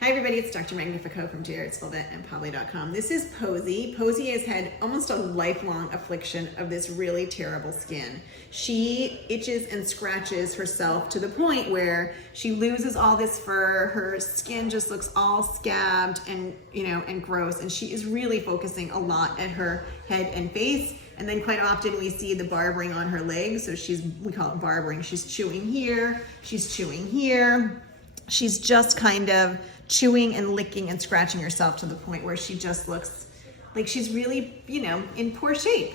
Hi everybody, it's Dr. Magnifico from jarrettsvillevet.com. This is Posey. Posey has had almost a lifelong affliction of this really terrible skin. She itches and scratches herself to the point where she loses all this fur. Her skin just looks all scabbed and and gross, and she is really focusing a lot at her head and face. And then quite often we see the barbering on her legs. So we call it barbering. She's chewing here, she's chewing here. She's just kind of chewing and licking and scratching herself to the point where she just looks like she's really, in poor shape.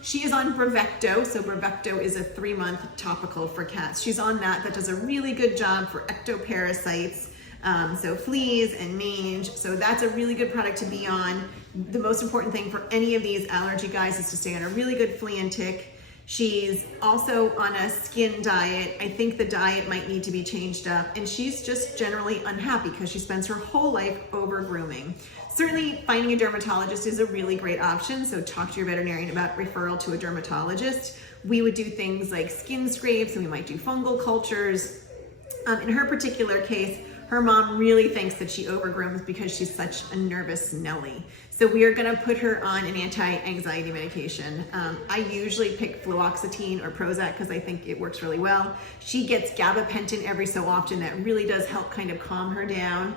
She is on Bravecto. So Bravecto is a 3-month topical for cats. She's on that. That does a really good job for ectoparasites. So fleas and mange. So that's a really good product to be on. The most important thing for any of these allergy guys is to stay on a really good flea and tick. She's also on a skin diet. I think the diet might need to be changed up, and she's just generally unhappy because she spends her whole life over grooming. Certainly finding a dermatologist is a really great option, so talk to your veterinarian about referral to a dermatologist. We would do things like skin scrapes, and we might do fungal cultures. In her particular case, her mom really thinks that she overgrooms because she's such a nervous Nelly. So we are gonna put her on an anti-anxiety medication. I usually pick fluoxetine or Prozac because I think it works really well. She gets gabapentin every so often. That really does help kind of calm her down.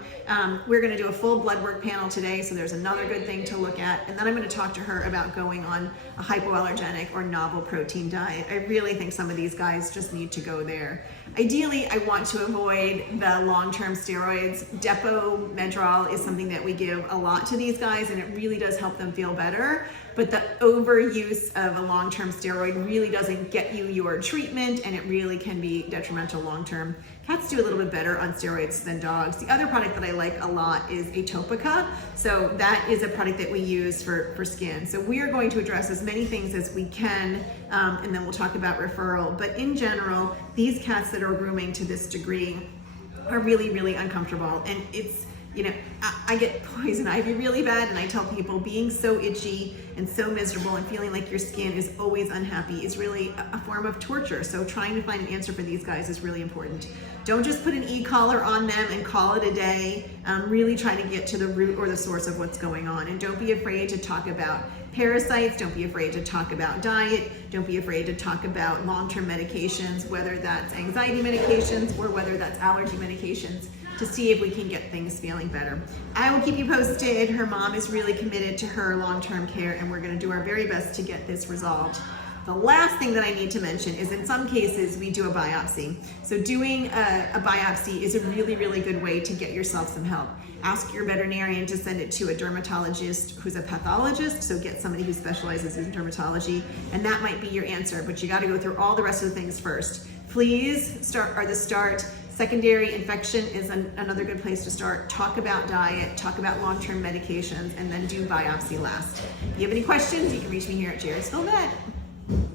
We're gonna do a full blood work panel today, so there's another good thing to look at. And then I'm gonna talk to her about going on a hypoallergenic or novel protein diet. I really think some of these guys just need to go there. Ideally, I want to avoid the long-term steroids. Depo-Medrol is something that we give a lot to these guys, and it really does help them feel better. But the overuse of a long-term steroid really doesn't get you your treatment, and it really can be detrimental long-term. Cats do a little bit better on steroids than dogs. The other product that I like a lot is Atopica. So that is a product that we use for skin. So we are going to address as many things as we can, and then we'll talk about referral. But in general, these cats that are grooming to this degree are really, really uncomfortable. And it's, I get poison ivy really bad, and I tell people being so itchy and so miserable and feeling like your skin is always unhappy is really a form of torture. So trying to find an answer for these guys is really important. Don't just put an e-collar on them and call it a day. Really try to get to the root or the source of what's going on. And don't be afraid to talk about parasites. Don't be afraid to talk about diet. Don't be afraid to talk about long-term medications, whether that's anxiety medications or whether that's allergy medications, to see if we can get things feeling better. I will keep you posted. Her mom is really committed to her long-term care, and we're gonna do our very best to get this resolved. The last thing that I need to mention is in some cases we do a biopsy. So doing a biopsy is a really, really good way to get yourself some help. Ask your veterinarian to send it to a dermatologist who's a pathologist, so get somebody who specializes in dermatology, and that might be your answer, but you gotta go through all the rest of the things first. Fleas are the start. Secondary infection is another good place to start. Talk about diet, talk about long-term medications, and then do biopsy last. If you have any questions, you can reach me here at Jarrettsville Vet.